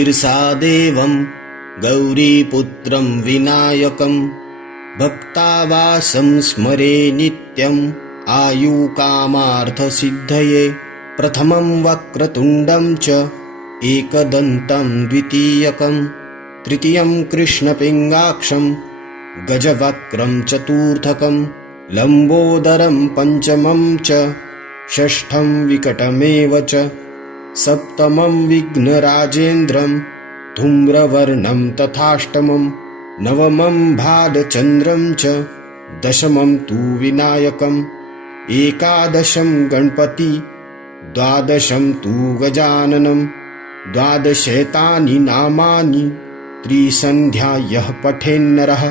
शीर्षादेवं गौरीपुत्रं विनायकं भक्तावासं स्मरे नित्यम् आयुकामार्थसिद्धये। प्रथमं वक्रतुण्डं च एकदन्तं द्वितीयकं तृतीयं कृष्णपिङ्गाक्षं गजवक्त्रं चतुर्थकं लम्बोदरं पञ्चमं च षष्ठं विकटमेव च सप्तमं विघ्नराजेन्द्रं धूम्रवर्णं तथाष्टमं नवमं भालचन्द्रं च दशमं तु विनायकम् एकादशं गणपति द्वादशं तु गजाननं द्वादशैतानि नामानि त्रिसन्ध्या यः पठेन्नरः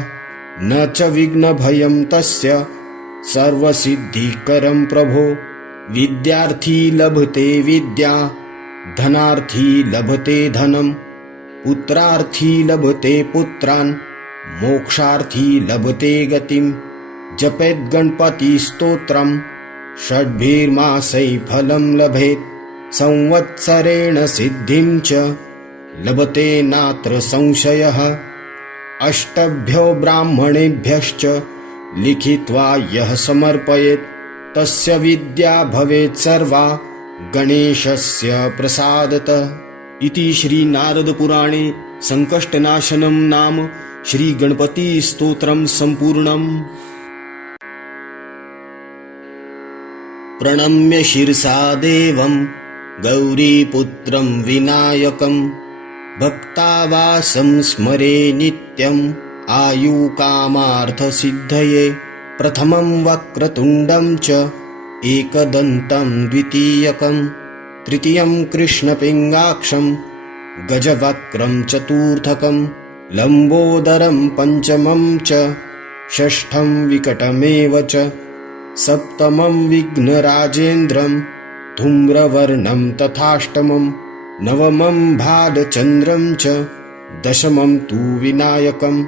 न च विघ्नभयं तस्य सर्वसिद्धिकरं प्रभो। विद्यार्थी लभते विद्या धनार्थी लभते धनं पुत्रार्थी लभते पुत्रान् मोक्षार्थी लभते गतिं। जपेत् गणपतिस्तोत्रं षड्भिर्मासै फलं लभेत् संवत्सरेण सिद्धिं च लभते नात्र संशयः। अष्टभ्यो ब्राह्मणेभ्यश्च लिखित्वा यः समर्पयेत् तस्य विद्या भवेत् सर्वा गणेशस्य प्रसादतः। इति श्री नारद पुराणे संकष्टनाशनं नाम श्री गणपति स्तोत्रं संपूर्णम्। प्रणम्य शिरसा देवं गौरीपुत्रं विनायकं भक्तावासं स्मरे नित्यम् आयुकामार्थसिद्धये। प्रथमं वक्रतुण्डं च एकदन्तं द्वितीयकं तृतीयं कृष्णपिङ्गाक्षं गजवक्त्रं चतुर्थकं लम्बोदरं पञ्चमं च षष्ठं विकटमेव च सप्तमं विघ्नराजेन्द्रं धूम्रवर्णं तथाष्टमं नवमं भालचन्द्रं च दशमं तु विनायकम्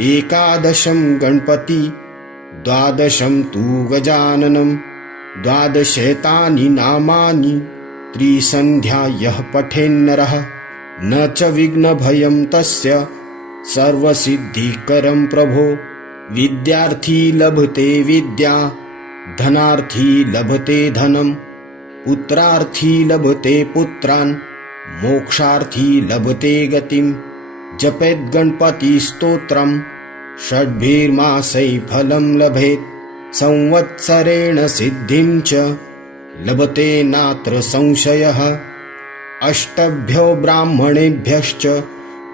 एकादशं गणपति द्वादशं तु गजाननं द्वादशैतानि नामानि त्रिसन्ध्या यः पठेन्नरः न च विघ्नभयं तस्य सर्वसिद्धिकरं प्रभो। विद्यार्थी लभते विद्या धनार्थी लभते धनं पुत्रार्थी लभते पुत्रान् मोक्षार्थी लभते गतिं। जपेत् गणपतिस्तोत्रं षड्भिर्मासै फलं लभेत् संवत्सरेण सिद्धिं च लभते नात्र संशयः। अष्टभ्यो ब्राह्मणेभ्यश्च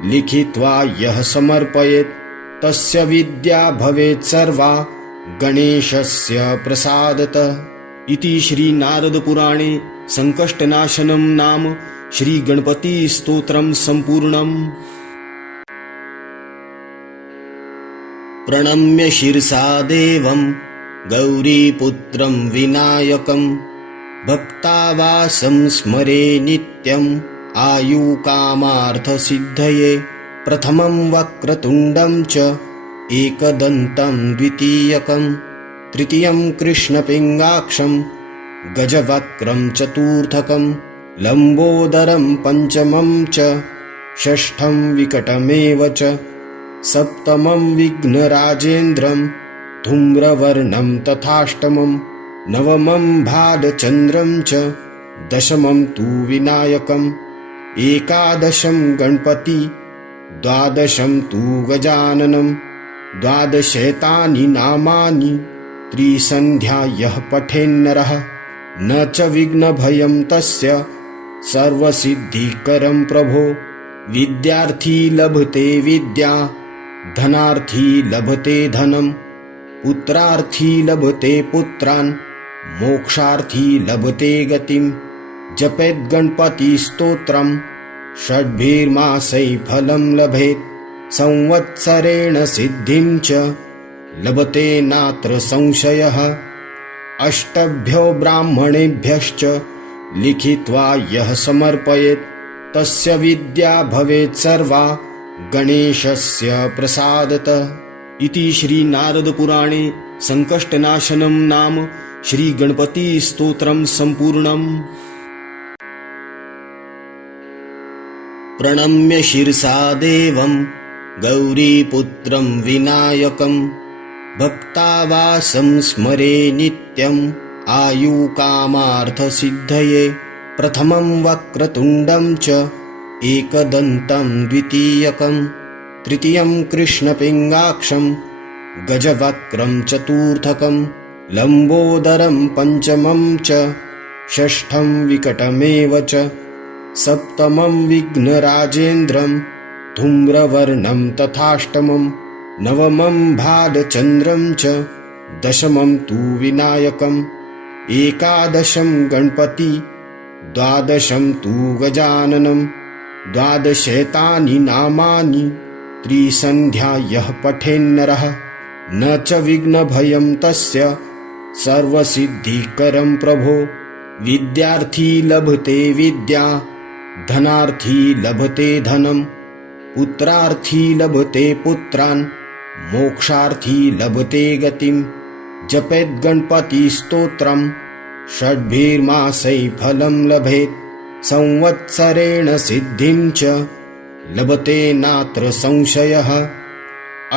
लिखित्वा यः समर्पयेत् तस्य विद्या भवेत् सर्वा गणेशस्य प्रसादतः। इति श्री नारद पुराणे संकष्टनाशनं नाम श्री गणपति स्तोत्रं संपूर्णम्। प्रणम्य शिरसा देवं गौरीपुत्रं विनायकं भक्तावासं स्मरे नित्यम् आयुकामार्थसिद्धये। प्रथमं वक्रतुण्डं च एकदन्तं द्वितीयकं तृतीयं कृष्णपिङ्गाक्षं गजवक्त्रं चतुर्थकं लम्बोदरं पञ्चमं च षष्ठं विकटमेव च सप्तमं विघ्नराजेन्द्रं धूम्रवर्णं तथाष्टमं नवमं भालचन्द्रं च दशमं तु विनायकम् एकादशं गणपति द्वादशं तु गजाननं द्वादशैतानि नामानि त्रिसन्ध्या यः पठेन्नरः न च विघ्नभयं तस्य सर्वसिद्धिकरं प्रभो। विद्यार्थी लभते विद्या धनार्थी लभते धनं पुत्रार्थी लभते पुत्रान् मोक्षार्थी लभते गतिं। जपेत् गणपतिस्तोत्रं षड्भिर्मासै फलं लभेत् संवत्सरेण सिद्धिं च लभते नात्र संशयः। अष्टभ्यो ब्राह्मणेभ्यश्च लिखित्वा यः समर्पयेत् तस्य विद्या भवेत् सर्वा गणेशस्य प्रसादतः। इति श्री नारद पुराणे संकष्टनाशनं नाम श्री गणपति स्तोत्रं संपूर्णम्। प्रणम्य शिरसा देवं गौरीपुत्रं विनायकं भक्तावासं स्मरे नित्यम् आयुकामार्थसिद्धये प्रथमं वक्रतुण्डं च एकदन्तं द्वितीयकं तृतीयं कृष्णपिङ्गाक्षं गजवक्त्रं चतुर्थकं लम्बोदरं पञ्चमं च षष्ठं विकटमेव च सप्तमं विघ्नराजेन्द्रं धूम्रवर्णं तथाष्टमं नवमं भालचन्द्रं च दशमं तु विनायकम् एकादशं गणपति द्वादशं तु गजाननं द्वादशेतानि नामानि त्रिसन्ध्या यः पठेन्नरः न च विघ्नभयं तस्य सर्वसिद्धिकरं प्रभो विद्यार्थी लभते विद्या धनार्थी लभते धनं पुत्रार्थी लभते पुत्रान् मोक्षार्थी लभते गतिं जपेत् गणपतिस्तोत्रं षड्भिर्मासै फलं लभेत् संवत्सरेण सिद्धिं च लभते नात्र संशयः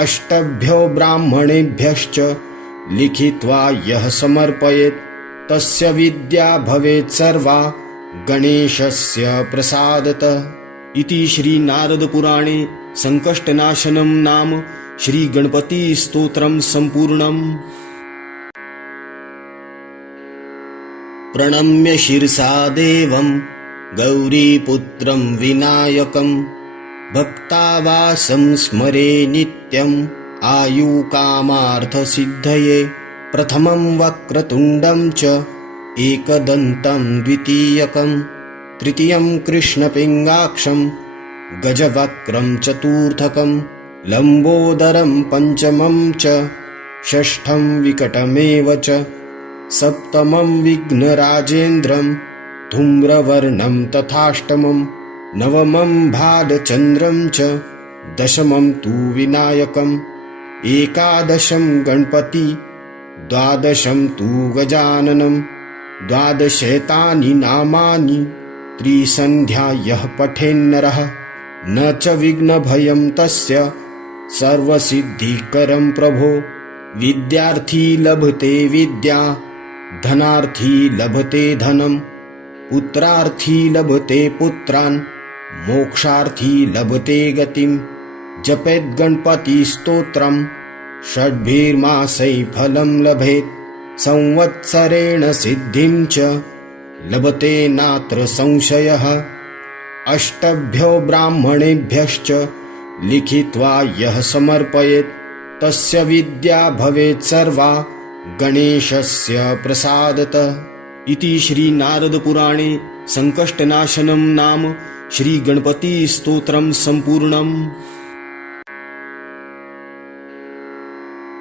अष्टभ्यो ब्राह्मणेभ्यश्च लिखित्वा यः समर्पयेत् तस्य विद्या भवेत् सर्वा गणेशस्य प्रसादतः। इति श्री नारद पुराणे संकष्टनाशनं नाम श्री गणपति स्तोत्रं संपूर्णम्। प्रणम्य शिरसा देवं गौरीपुत्रं विनायकं भक्तावासं स्मरे नित्यम् आयुकामार्थसिद्धये प्रथमं वक्रतुण्डं च एकदन्तं द्वितीयकं तृतीयं कृष्णपिङ्गाक्षं गजवक्त्रं चतुर्थकं लम्बोदरं पञ्चमं च षष्ठं विकटमेव च सप्तमं विघ्नराजेन्द्रं धूम्रवर्णं तथाष्टमं नवमं भालचन्द्रं च दशमं तु विनायकम् एकादशं गणपति द्वादशं तु गजाननं द्वादशेतानि नामानि त्रिसन्ध्या यः पठेन्नरः न च विघ्नभयं तस्य सर्वसिद्धिकरं प्रभो विद्यार्थी लभते विद्या धनार्थी लभते धनं पुत्रार्थी लभते पुत्रान् मोक्षार्थी लभते गतिं जपेत् गणपतिस्तोत्रं षड्भिर्मासै फलं लभेत् संवत्सरेण सिद्धिं च लभते नात्र संशयः अष्टभ्यो ब्राह्मणेभ्यश्च लिखित्वा यः समर्पयेत् तस्य विद्या भवेत् सर्वा गणेशस्य प्रसादतः। इति श्री नारद पुराणे संकष्टनाशनं नाम श्री गणपति स्तोत्रं संपूर्णम्।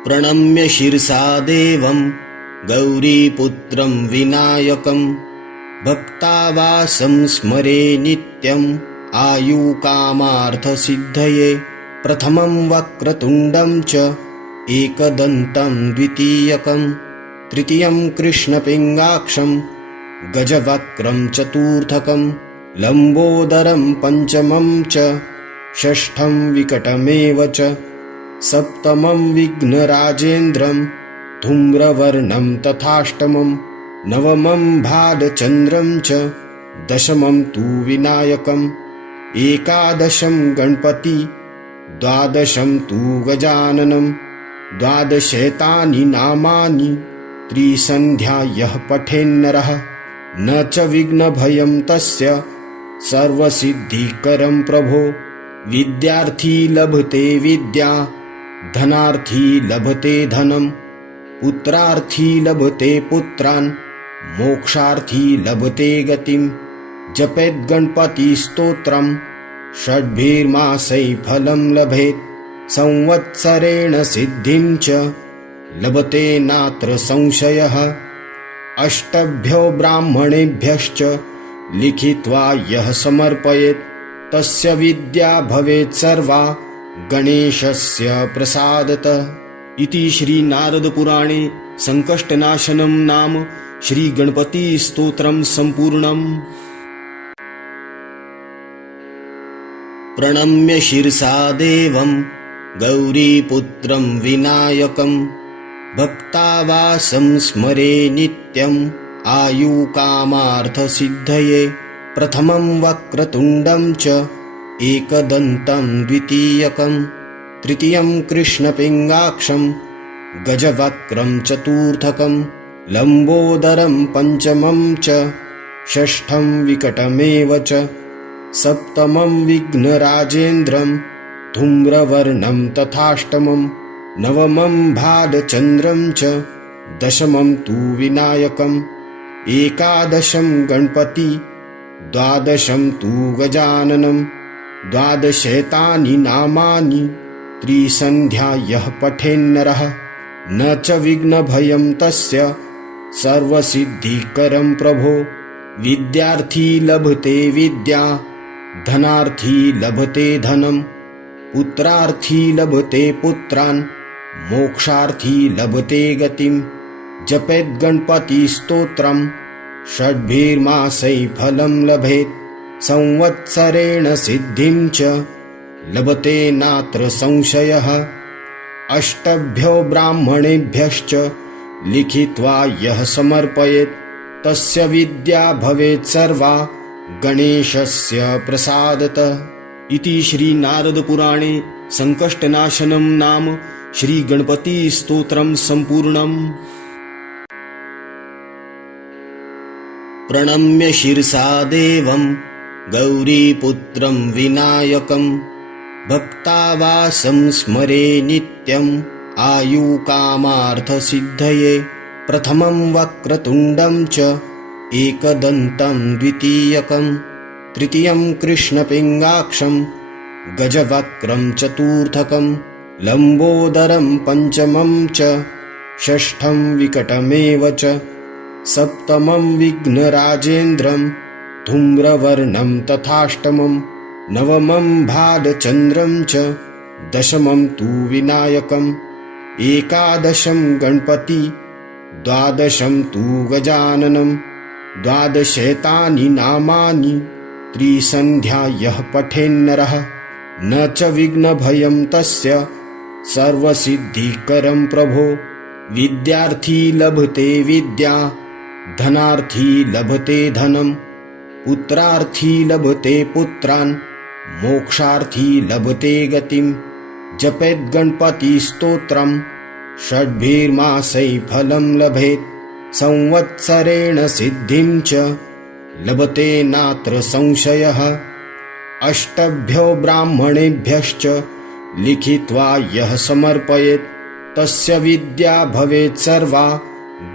प्रणम्य शिरसा देवं गौरीपुत्रं विनायकं भक्तावासं स्मरे नित्यम् आयुकामार्थसिद्धये प्रथमं वक्रतुण्डं च एकदन्तं द्वितीयकं तृतीयं कृष्णपिङ्गाक्षं गजवक्त्रं चतुर्थकं लम्बोदरं पञ्चमं च षष्ठं विकटमेव च सप्तमं विघ्नराजेन्द्रं धूम्रवर्णं तथाष्टमं नवमं भालचन्द्रं च दशमं तु विनायकम् एकादशं गणपति द्वादशं तु गजाननं द्वादशेतानि नामानि त्रिसन्ध्या यः पठेन्नरः न च विघ्नभयं तस्य सर्वसिद्धिकरं प्रभो विद्यार्थी लभते विद्या धनार्थी लभते धनं पुत्रार्थी लभते पुत्रान् मोक्षार्थी लभते गतिं जपेत् गणपतिस्तोत्रं षड्भिर्मासै फलं लभेत् संवत्सरेण सिद्धिं च लभते नात्र संशयः अष्टभ्यो ब्राह्मणेभ्यश्च लिखित्वा यः समर्पयेत् तस्य विद्या भवेत् सर्वा गणेशस्य प्रसादतः। इति श्री नारद पुराणे संकष्टनाशनं नाम श्री गणपति स्तोत्रं संपूर्णम्। प्रणम्य शिरसा देवं गौरीपुत्रं विनायकं भक्तावासं स्मरे नित्यम् आयुकामार्थसिद्धये प्रथमं वक्रतुण्डं च एकदन्तं द्वितीयकं तृतीयं कृष्णपिङ्गाक्षं गजवक्त्रं चतुर्थकं लम्बोदरं पञ्चमं च षष्ठं विकटमेव च सप्तमं विघ्नराजेन्द्रं धूम्रवर्णं तथाष्टमं नवमं भालचन्द्रं च दशमं तु विनायकम् एकादशं गणपति द्वादशं तु गजाननं द्वादशेतानि नामानि त्रिसन्ध्या यः पठेन्नरः न च विघ्नभयं तस्य सर्वसिद्धिकरं प्रभो विद्यार्थी लभते विद्या धनार्थी लभते धनं पुत्रार्थी लभते पुत्रान् मोक्षार्थी लभते गतिं जपेत् गणपतिस्तोत्रं षड्भिर्मासैः फलं लभेत् संवत्सरेण सिद्धिं च लभते नात्र संशयः अष्टभ्यो ब्राह्मणेभ्यश्च लिखित्वा यः समर्पयेत् तस्य विद्या भवेत् सर्वा गणेशस्य प्रसादतः। इति श्री नारद पुराणे संकष्टनाशनं नाम श्री गणपति स्तोत्रं संपूर्णम्। प्रणम्य शिरसा देवं गौरीपुत्रं विनायकं भक्तावासं स्मरे नित्यम् आयुकामार्थसिद्धये प्रथमं वक्रतुण्डं च एकदन्तं द्वितीयकं तृतीयं कृष्णपिङ्गाक्षं गजवक्त्रं चतुर्थकं लम्बोदरं पञ्चमं च षष्ठं विकटमेव च सप्तमं विघ्नराजेन्द्रं धूम्रवर्णं तथाष्टमं नवमं भालचन्द्रं च दशमं तु विनायकम् एकादशं गणपति द्वादशं तु गजाननं द्वादशेतानि नामानि त्रिसन्ध्या यः पठेन्नरः न च विघ्नभयं तस्य सर्वसिद्धिकरं प्रभो विद्यार्थी लभते विद्या धनार्थी लभते धनं पुत्रार्थी लभते पुत्रान् मोक्षार्थी लभते गतिं जपेत् गणपतिस्तोत्रं षड्भिर्मासैः फलं लभेत् संवत्सरेण सिद्धिं च लभते नात्र संशयः अष्टभ्यो ब्राह्मणेभ्यश्च लिखित्वा यः समर्पयेत् तस्य विद्या भवेत् सर्वा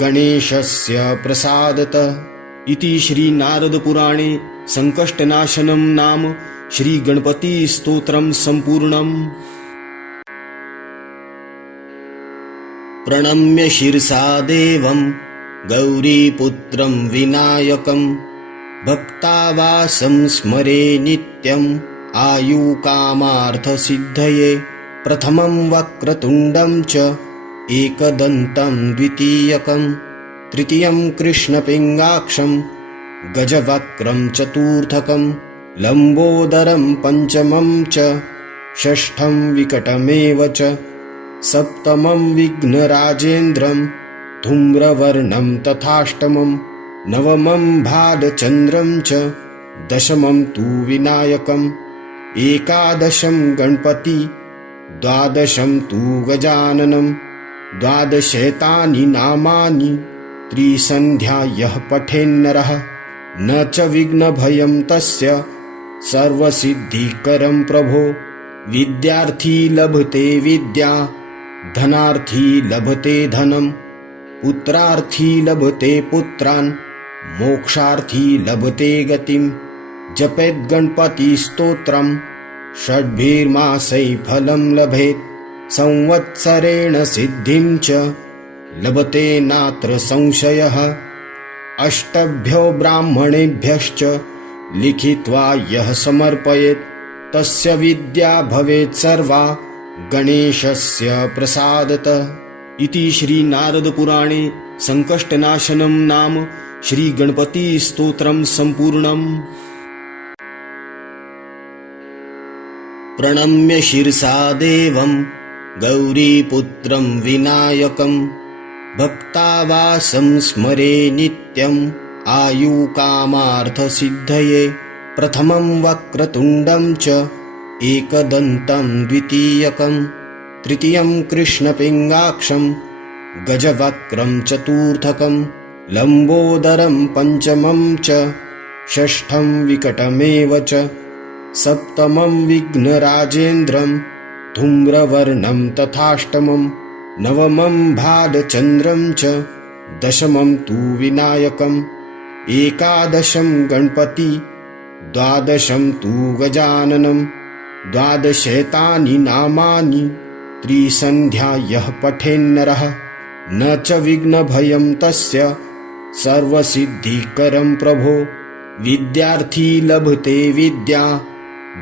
गणेशस्य प्रसादतः। इति श्री नारद पुराणे संकष्टनाशनं नाम श्री गणपति स्तोत्रं संपूर्णम्। प्रणम्य शिरसा देवं गौरीपुत्रं विनायकं भक्तावासं स्मरे नित्यम् आयुकामार्थसिद्धये प्रथमं वक्रतुण्डं च एकदन्तं द्वितीयकं तृतीयं कृष्णपिङ्गाक्षं गजवक्त्रं चतुर्थकं लम्बोदरं पञ्चमं च षष्ठं विकटमेव च सप्तमं विघ्नराजेन्द्रं धूम्रवर्णं तथाष्टमं नवमं भालचन्द्रं च दशमं तु विनायकम् एकादशं गणपति द्वादशं तु गजाननं द्वादशेतानि नामानि त्रिसन्ध्या यः पठेन्नरः न च विघ्नभयं तस्य सर्वसिद्धिकरं प्रभो विद्यार्थी लभते विद्या धनार्थी लभते धनं पुत्रार्थी लभते पुत्रान् मोक्षार्थी लभते गतिं जपेत् गणपतिस्तोत्रं षड्भिर्मासैः फलं लभेत् संवत्सरेण सिद्धिं च लभते नात्र संशयः अष्टभ्यो ब्राह्मणेभ्यश्च लिखित्वा यः समर्पयेत् तस्य विद्या भवेत् सर्वा गणेशस्य प्रसादतः। इति श्री नारद पुराणे संकष्टनाशनं नाम श्री गणपति स्तोत्रं संपूर्णम्। प्रणम्य शिरसा देवं गौरीपुत्रं विनायकं भक्तावासं स्मरे नित्यम् आयुकामार्थसिद्धये प्रथमं वक्रतुण्डं च एकदन्तं द्वितीयकं तृतीयं कृष्णपिङ्गाक्षं गजवक्त्रं चतुर्थकं लम्बोदरं पञ्चमं च षष्ठं विकटमेव च सप्तमं विघ्नराजेन्द्रं धूम्रवर्णं तथाष्टमं नवमं भालचन्द्रं च दशमं तु विनायकम् एकादशं गणपति द्वादशं तु गजाननं द्वादशेतानि नामानि त्रिसन्ध्या यः पठेन्नरः न च विघ्नभयं तस्य सर्वसिद्धिकरं प्रभो विद्यार्थी लभते विद्या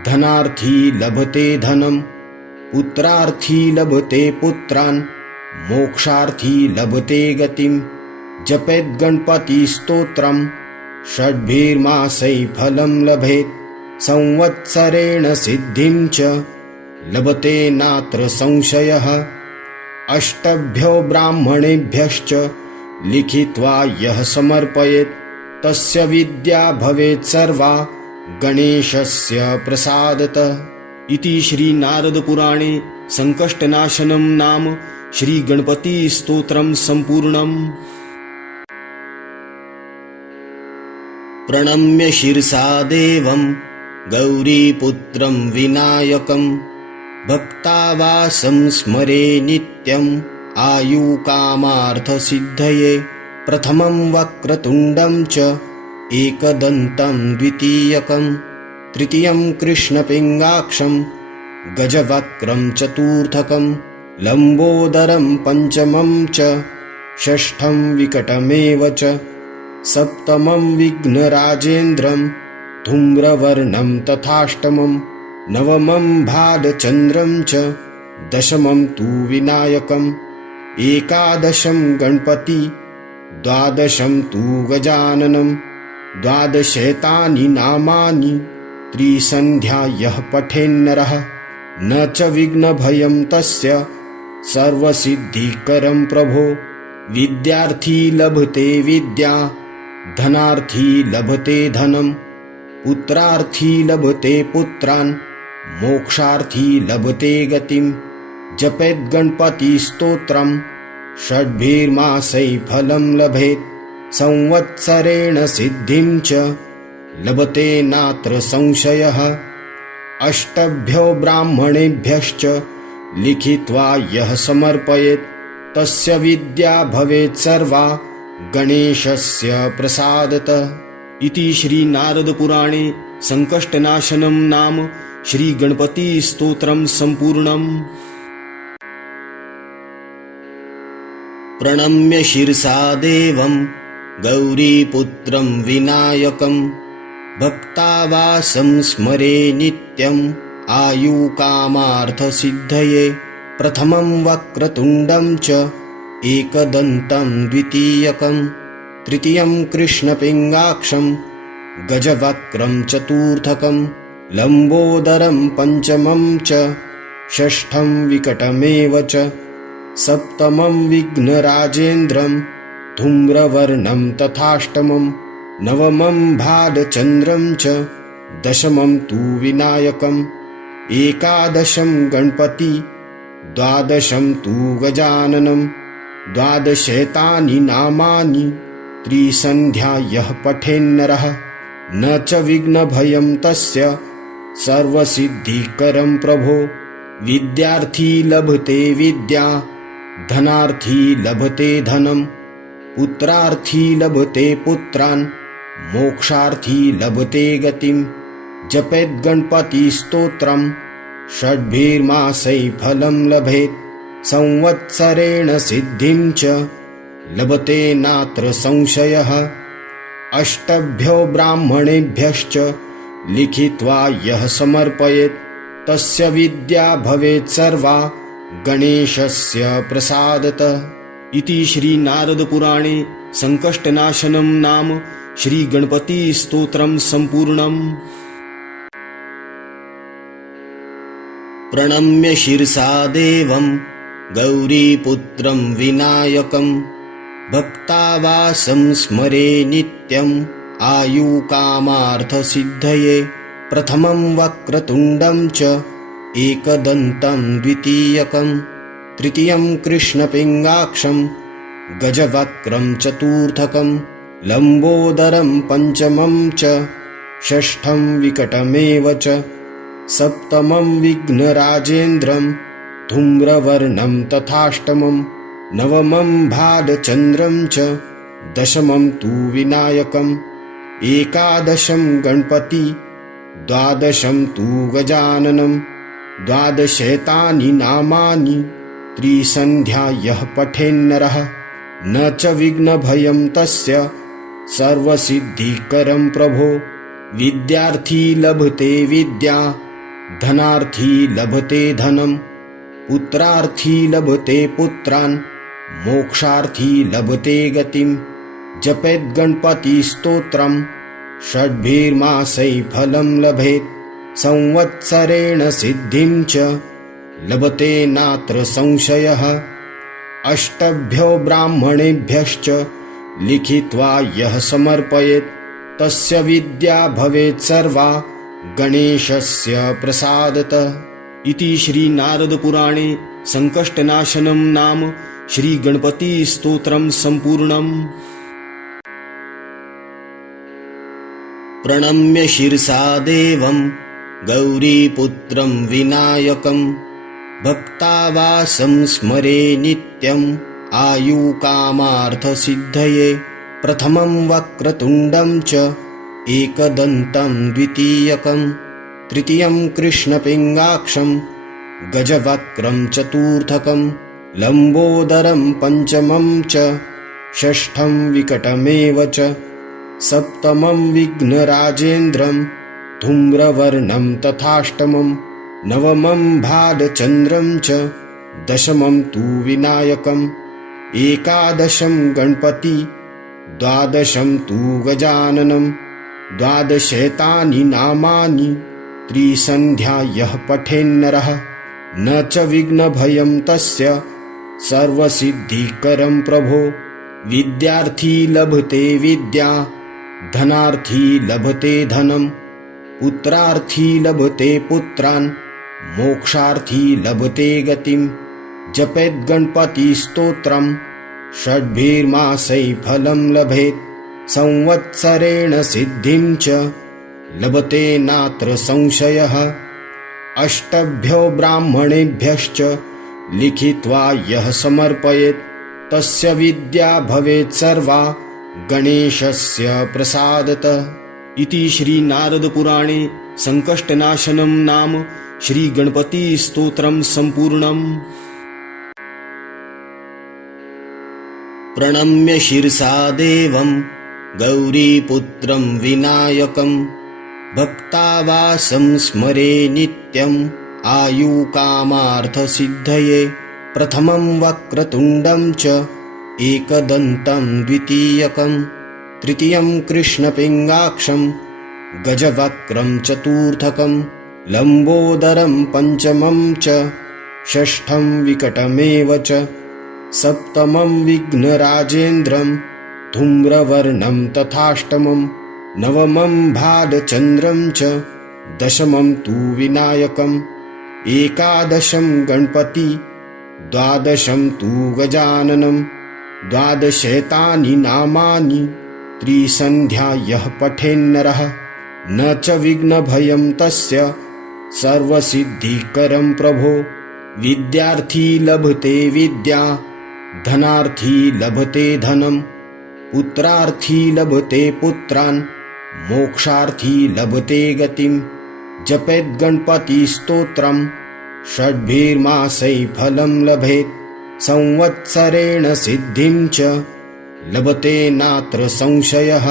धनार्थी लभते धनं पुत्रार्थी लभते पुत्रान् मोक्षार्थी लभते गतिं जपेत् गणपतिस्तोत्रं षड्भिर्मासै फलं लभेत् संवत्सरेण सिद्धिं च लभते नात्र संशयः अष्टभ्यो ब्राह्मणेभ्यश्च लिखित्वा यः समर्पयेत् तस्य विद्या भवेत् सर्वा गणेशस्य प्रसादतः। इति श्री नारद पुराणे संकष्टनाशनं नाम श्री गणपति स्तोत्रं संपूर्णम्। प्रणम्य शिरसा देवं गौरीपुत्रं विनायकं भक्तावासं स्मरे नित्यम् आयुकामार्थसिद्धये प्रथमं वक्रतुण्डं च एकदन्तं द्वितीयकं तृतीयं कृष्णपिङ्गाक्षं गजवक्त्रं चतुर्थकं लम्बोदरं पञ्चमं च षष्ठं विकटमेव च सप्तमं विघ्नराजेन्द्रं धूम्रवर्णं तथाष्टमं नवमं भालचन्द्रं च दशमं तु विनायकम् एकादशं गणपति द्वादशं तु गजाननं द्वादशेतानि नामानि त्रिसन्ध्या यः पठेन्नरः न च विघ्नभयं तस्य सर्वसिद्धिकरं प्रभो विद्यार्थी लभते विद्या धनार्थी लभते धनं पुत्रार्थी लभते पुत्रान् मोक्षार्थी लभते गतिं जपेत् गणपतिस्तोत्रं षड्भिर्मासै फलं लभेत् संवत्सरेण सिद्धिं च लभते नात्र संशयः अष्टभ्यो ब्राह्मणेभ्यश्च लिखित्वा यः समर्पयेत् तस्य विद्या भवेत् सर्वा गणेशस्य प्रसादतः। इति श्री नारद पुराणे संकष्टनाशनं नाम श्री गणपति स्तोत्रं संपूर्णम्। प्रणम्य शिरसा देवं गौरीपुत्रं विनायकं भक्तावासं स्मरे नित्यम् आयुकामार्थसिद्धये प्रथमं वक्रतुण्डं च एकदन्तं द्वितीयकं तृतीयं कृष्णपिङ्गाक्षं गजवक्त्रं चतुर्थकं लम्बोदरं पञ्चमं च षष्ठं विकटमेव च सप्तमं विघ्नराजेन्द्रं धूम्रवर्णं तथाष्टमं नवमं भालचन्द्रं च दशमं तु विनायकम् एकादशं गणपति द्वादशं तु गजाननं द्वादशेतानि नामानि त्रिसन्ध्या यः पठेन्नरः न च विघ्नभयं तस्य सर्वसिद्धिकरं प्रभो विद्यार्थी लभते विद्या धनार्थी लभते धनं पुत्रार्थी लभते पुत्रान् मोक्षार्थी लभते गतिं जपेत् गणपतिस्तोत्रं षड्भिर्मासै फलं लभेत् संवत्सरेण सिद्धिं च लभते नात्र संशयः अष्टभ्यो ब्राह्मणेभ्यश्च लिखित्वा यः समर्पयेत् तस्य विद्या भवेत् सर्वा गणेशस्य प्रसादतः। इति श्री नारद पुराणे संकष्टनाशनं नाम श्री गणपति स्तोत्रं संपूर्णम्। प्रणम्य शिरसा देवं गौरीपुत्रं विनायकं भक्तावासं स्मरे नित्यम् आयुकामार्थसिद्धये प्रथमं वक्रतुण्डं च एकदन्तं द्वितीयकं तृतीयं कृष्णपिङ्गाक्षं गजवक्त्रं चतुर्थकं लम्बोदरं पञ्चमं च षष्ठं विकटमेव च सप्तमं विघ्नराजेन्द्रं धूम्रवर्णं तथाष्टमं नवमं भालचन्द्रं च दशमं तु विनायकम् एकादशं गणपति द्वादशं तु गजाननं द्वादशैतानि नामानि त्रिसन्ध्या यः पठेन्नरः न च विघ्नभयं तस्य सर्वसिद्धिकरं प्रभो विद्यार्थी लभते विद्या धनार्थी लभते धनं पुत्रार्थी लभते पुत्रान् मोक्षार्थी लभते गतिं जपेत् गणपतिस्तोत्रं षड्भिर्मासै फलं लभेत् संवत्सरेण सिद्धिं च लभते नात्र संशयः अष्टभ्यो ब्राह्मणेभ्यश्च लिखित्वा यः समर्पयेत् तस्य विद्या भवेत् सर्वा गणेशस्य प्रसादतः। इति श्री नारद पुराणे संकष्टनाशनं नाम श्री गणपति स्तोत्रम संपूर्णम्। प्रणम्य शिरसा देवं गौरीपुत्रं विनायकं भक्तावासं स्मरे नित्यम् आयुकामार्थसिद्धये प्रथमं वक्रतुण्डं च एकदन्तं द्वितीयकं तृतीयं कृष्णपिङ्गाक्षं गजवक्त्रं चतुर्थकं लम्बोदरं पञ्चमं च षष्ठं विकटमेव च सप्तमं विघ्नराजेन्द्रं धूम्रवर्णं तथाष्टमं नवमं भालचन्द्रं च दशमं तु विनायकम् एकादशं गणपति द्वादशं तु गजाननं द्वादशैतानि नामानि त्रिसन्ध्या यः पठेन्नरः न च विघ्नभयं तस्य सर्वसिद्धिकरं प्रभो विद्यार्थी लभते विद्या धनार्थी लभते धनं पुत्रार्थी लभते पुत्रान् मोक्षार्थी लभते गतिं जपेत् गणपतिस्तोत्रं षड्भिर्मासै फलं लभेत् संवत्सरेण सिद्धिं च लभते नात्र संशयः अष्टभ्यो ब्राह्मणेभ्यश्च लिखित्वा यः समर्पयेत् तस्य विद्या भवेत् सर्वा गणेशस्य प्रसादतः। इति श्री नारद पुराणे संकष्टनाशनं नाम श्री गणपति स्तोत्रम संपूर्णम्। प्रणम्य शिरसा देवं गौरीपुत्रं विनायकं भक्तावासं स्मरे नित्यम् आयुकामार्थसिद्धये प्रथमं वक्रतुण्डं च एकदन्तं द्वितीयकं तृतीयं कृष्णपिङ्गाक्षं गजवक्त्रं चतुर्थकं लम्बोदरं पञ्चमं च षष्ठं विकटमेव च सप्तमं विघ्नराजेन्द्रं धूम्रवर्णं तथाष्टमं नवमं भालचन्द्रं च दशमं तु विनायकम् एकादशं गणपति द्वादशं तु गजाननं द्वादशैतानि नामानि त्रिसन्ध्या यः पठेन्नरः न च विघ्नभयं तस्य सर्वसिद्धिकरं प्रभो विद्यार्थी लभते विद्या धनार्थी लभते धनं पुत्रार्थी लभते पुत्रान् मोक्षार्थी लभते गतिं जपेत् गणपतिस्तोत्रं षड्भिर्मासै फलं लभेत् संवत्सरेण सिद्धिं च लभते नात्र संशयः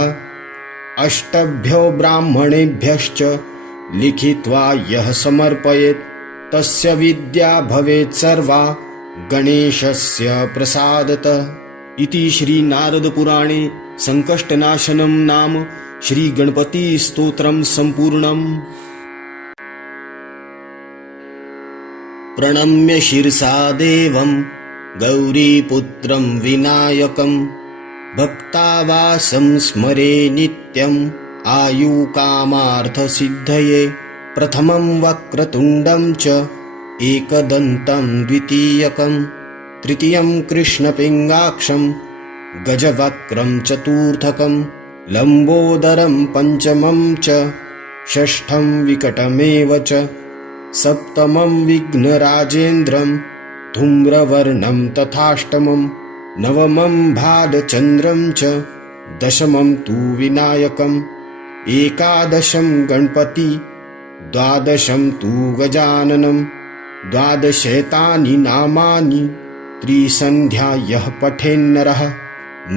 अष्टभ्यो ब्राह्मणेभ्यश्च लिखित्वा यः समर्पयेत् तस्य विद्या भवेत् सर्वा गणेशस्य प्रसादतः। इति श्री नारद पुराणे संकष्टनाशनं नाम श्री गणपति स्तोत्रम संपूर्णम्। प्रणम्य शिरसा देवं गौरीपुत्रं विनायकं भक्तावासं स्मरे नित्यम् आयुकामार्थसिद्धये प्रथमं वक्रतुण्डं च एकदन्तं द्वितीयकं तृतीयं कृष्णपिङ्गाक्षं गजवक्त्रं चतुर्थकं लम्बोदरं पञ्चमं च षष्ठं विकटमेव च सप्तमं विघ्नराजेन्द्रं धूम्रवर्णं तथाष्टमं नवमं भालचन्द्रं च दशमं तु विनायकम् एकादशं गणपति द्वादशं तु गजाननं द्वादशेतानि नामानि त्रिसन्ध्या यः पठेन्नरः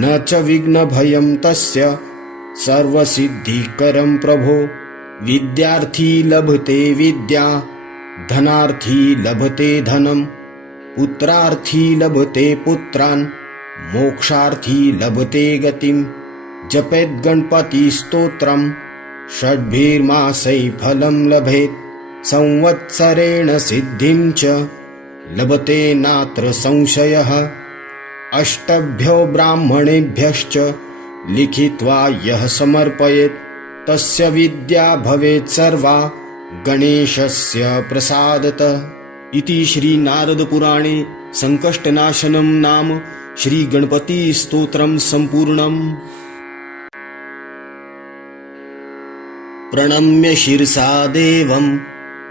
न च विघ्नभयं तस्य सर्वसिद्धिकरं प्रभो विद्यार्थी लभते विद्या धनार्थी लभते धनं पुत्रार्थी लभते पुत्रान् मोक्षार्थी लभते गतिं जपेद्गणपतिस्तोत्रं षड्भिर्मासै फलं लभेत् संवत्सरेण सिद्धिं च लभते नात्र संशयः अष्टभ्यो ब्राह्मणेभ्यश्च लिखित्वा यः समर्पयेत् तस्य विद्या भवेत् सर्वा गणेशस्य प्रसादतः। इति श्री नारद पुराणे संकष्टनाशनं नाम श्री गणपति स्तोत्रं संपूर्णम्। प्रणम्य शिरसा देवं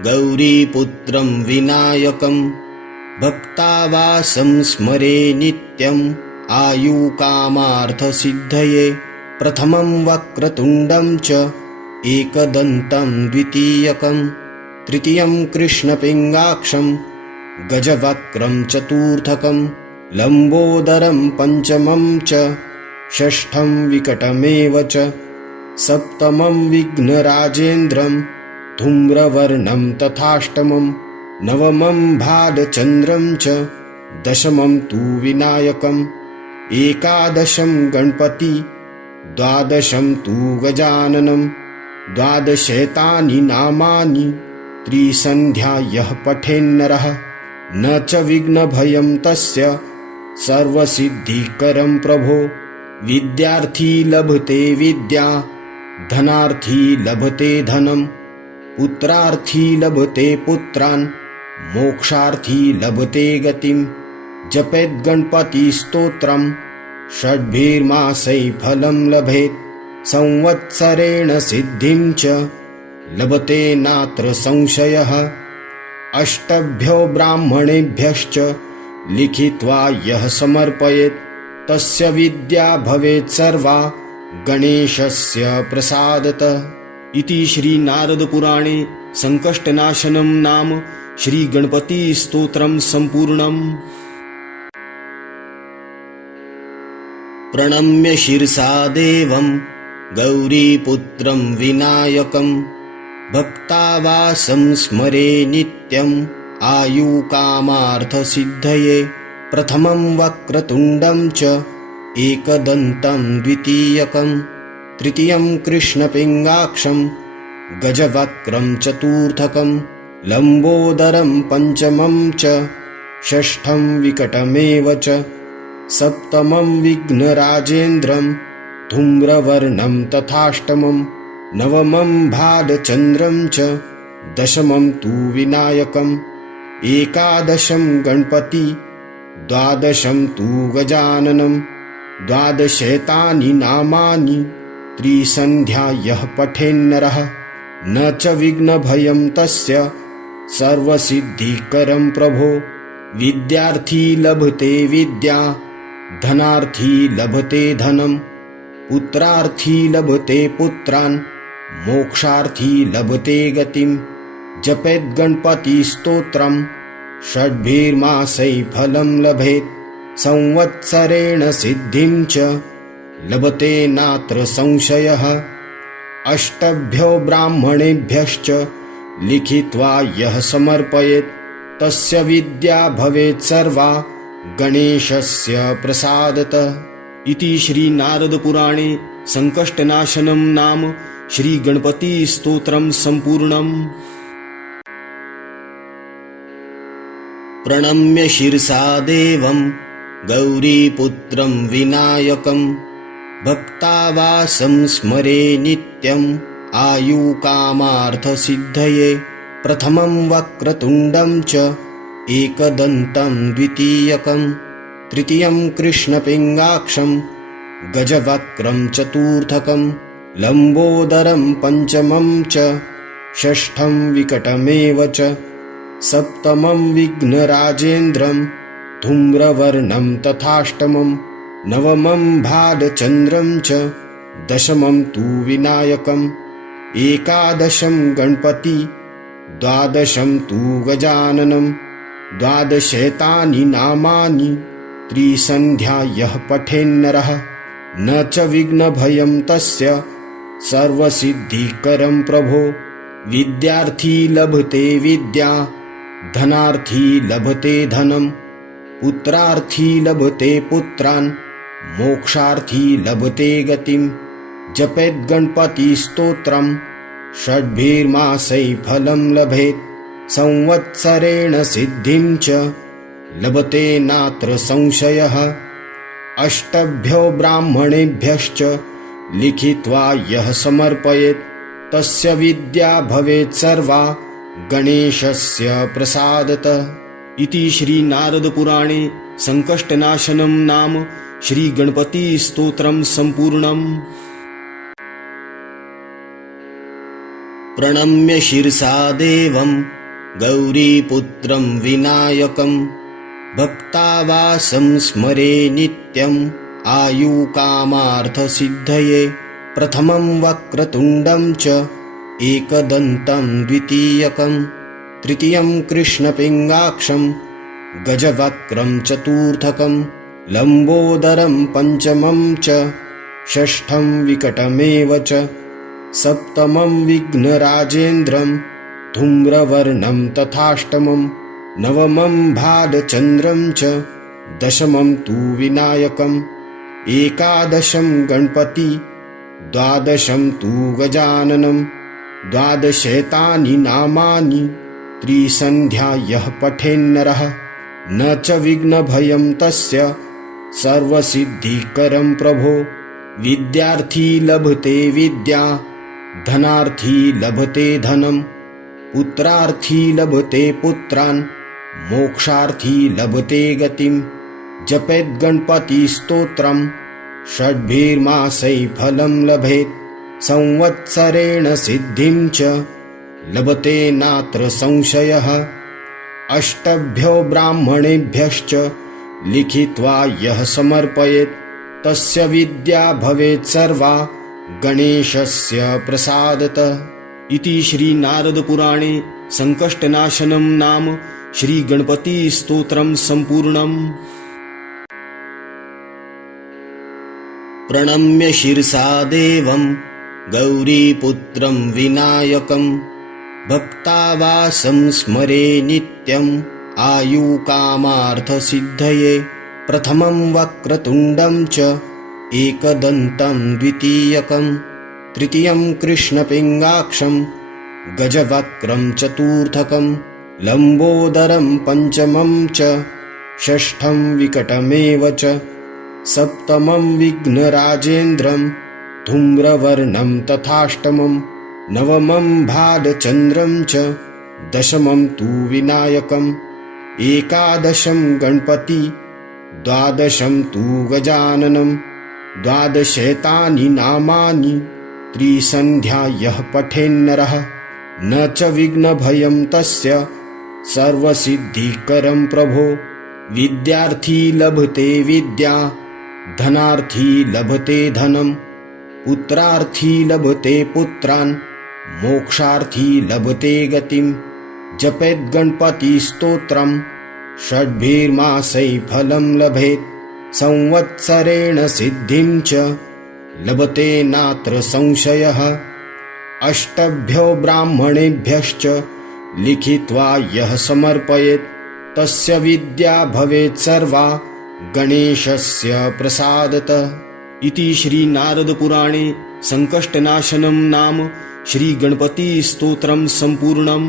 गौरीपुत्रं विनायकं भक्तावासं स्मरे नित्यम् आयुकामार्थसिद्धये प्रथमं वक्रतुण्डं च एकदन्तं द्वितीयकं तृतीयं कृष्णपिङ्गाक्षं गजवक्त्रं चतुर्थकं लम्बोदरं पञ्चमं च षष्ठं विकटमेव च सप्तमं विघ्नराजेन्द्रं धूम्रवर्णं तथाष्टमं नवमं भालचन्द्रं च दशमं तु विनायकम् एकादशं गणपति द्वादशं तु गजाननं द्वादशेतानि नामानि त्रिसन्ध्या यः पठेन्नरः न च विघ्नभयं तस्य सर्वसिद्धिकरं प्रभो विद्यार्थी लभते विद्या धनार्थी लभते धनं पुत्रार्थी लभते पुत्रान् मोक्षार्थी लभते गतिं जपेद्गणपतिस्तोत्रं षड्भिर्मासै फलं लभेत् संवत्सरेण सिद्धिं च लभते नात्र संशयः अष्टभ्यो ब्राह्मणेभ्यश्च लिखित्वा यः समर्पयेत् तस्य विद्या भवेत् सर्वा गणेशस्य प्रसादतः। इति श्री नारद पुराणे संकष्टनाशनं नाम श्री गणपति स्तोत्रं संपूर्णम्। प्रणम्य शिरसा देवं गौरीपुत्रं विनायकं भक्तावासं स्मरे नित्यम् आयुकामार्थसिद्धये प्रथमं वक्रतुण्डं च एकदन्तं द्वितीयकं तृतीयं कृष्णपिङ्गाक्षं गजवक्त्रं चतुर्थकं लम्बोदरं पञ्चमं च षष्ठं विकटमेव च सप्तमं विघ्नराजेन्द्रं धूम्रवर्णं तथाष्टमं नवमं भालचन्द्रं च दशमं तु विनायकम् एकादशं गणपति द्वादशं तु गजाननं द्वादशेतानि नामानि त्रिसन्ध्या यः पठेन्नरः न च विघ्नभयं तस्य सर्वसिद्धिकरं प्रभो विद्यार्थी लभते विद्या धनार्थी लभते धनं पुत्रार्थी लभते पुत्रान् मोक्षार्थी लभते गतिं जपेद्गणपतिस्तोत्रं षड्भिर्मासै फलं लभेत् संवत्सरेण सिद्धिं च लभते नात्र संशयः अष्टभ्यो ब्राह्मणेभ्यश्च लिखित्वा यः समर्पयेत् तस्य विद्या भवेत् सर्वा गणेशस्य प्रसादतः। इति श्री नारद पुराणे संकष्टनाशनं नाम श्री गणपति स्तोत्रं संपूर्णम्। प्रणम्य शिरसा देवं गौरीपुत्रं विनायकं भक्तावासं स्मरे नित्यम् आयुकामार्थसिद्धये प्रथमं वक्रतुण्डं च एकदन्तं द्वितीयकं तृतीयं कृष्णपिङ्गाक्षं गजवक्त्रं चतुर्थकं लम्बोदरं पञ्चमं च षष्ठं विकटमेव च सप्तमं विघ्नराजेन्द्रं धूम्रवर्णं तथाष्टमं नवमं भालचन्द्रं च दशमं तु विनायकम् एकादशं गणपति द्वादशं तु गजाननं द्वादशेतानि नामानि त्रिसन्ध्या यः पठेन्नरः न च विघ्नभयं तस्य सर्वसिद्धिकरं प्रभो विद्यार्थी लभते विद्या धनार्थी लभते धनं पुत्रार्थी लभते पुत्रान् मोक्षार्थी लभते गतिं जपेत् गणपतिस्तोत्रं षड्भिर्मासै फलं लभेत् संवत्सरेण सिद्धिं च लभते नात्र संशयः अष्टभ्यो ब्राह्मणेभ्यश्च लिखित्वा यः समर्पयेत् तस्य विद्या भवेत् सर्वा गणेशस्य प्रसादतः। इति श्री नारद पुराणे संकष्टनाशनं नाम श्री गणपति स्तोत्रं संपूर्णम्। प्रणम्य शिरसा देवं गौरीपुत्रं विनायकं भक्तावासं स्मरे नित्यम् आयुकामार्थसिद्धये प्रथमं वक्रतुण्डं च एकदन्तं द्वितीयकं तृतीयं कृष्णपिङ्गाक्षं गजवक्त्रं चतुर्थकं लम्बोदरं पञ्चमं च षष्ठं विकटमेव च सप्तमं विघ्नराजेन्द्रं धूम्रवर्णं तथाष्टमं नवमं भालचन्द्रं च दशमं तु विनायकम् एकादशं गणपति द्वादशं तु गजाननं द्वादशेतानि नामानि त्रिसन्ध्या यः पठेन्नरः न च विघ्नभयं तस्य सर्वसिद्धिकरं प्रभो विद्यार्थी लभते विद्या धनार्थी लभते धनं पुत्रार्थी लभते पुत्रान् मोक्षार्थी लभते गतिं जपेत् गणपतिस्तोत्रं षड्भिर्मासै फलं लभेत् संवत्सरेण सिद्धिं च लभते नात्र संशयः अष्टभ्यो ब्राह्मणेभ्यश्च लिखित्वा यः समर्पयेत् तस्य विद्या भवेत् सर्वा गणेशस्य प्रसादतः। इति श्री नारद पुराणे संकष्टनाशनं नाम श्री गणपति स्तोत्रं संपूर्णम्। प्रणम्य शिरसा देवं गौरीपुत्रं विनायकं भक्तावासं स्मरे नित्यम् आयुकामार्थसिद्धये प्रथमं वक्रतुण्डं च एकदन्तं द्वितीयकं तृतीयं कृष्णपिङ्गाक्षं गजवक्त्रं चतुर्थकं लम्बोदरं पञ्चमं च षष्ठं विकटमेव च सप्तमं विघ्नराजेन्द्रं धूम्रवर्णं तथाष्टमं नवमं भालचन्द्रं च दशमं तु विनायकम् एकादशं गणपति द्वादशं तु गजाननं द्वादशेतानि नामानि त्रिसन्ध्या यः पठेन्नरः न च विघ्नभयं तस्य सर्वसिद्धिकरं प्रभो विद्यार्थी लभते विद्या धनार्थी लभते धनं पुत्रार्थी लभते पुत्रान् मोक्षार्थी लभते गतिं जपेत् गणपतिस्तोत्रं षड्भिर्मासै फलं लभेत् संवत्सरेण सिद्धिं च लभते नात्र संशयः अष्टभ्यो ब्राह्मणेभ्यश्च लिखित्वा यः समर्पयेत् तस्य विद्या भवेत् सर्वा गणेशस्य प्रसादतः। इति श्री नारद पुराणे संकष्टनाशनं नाम श्री गणपति स्तोत्रं संपूर्णम्।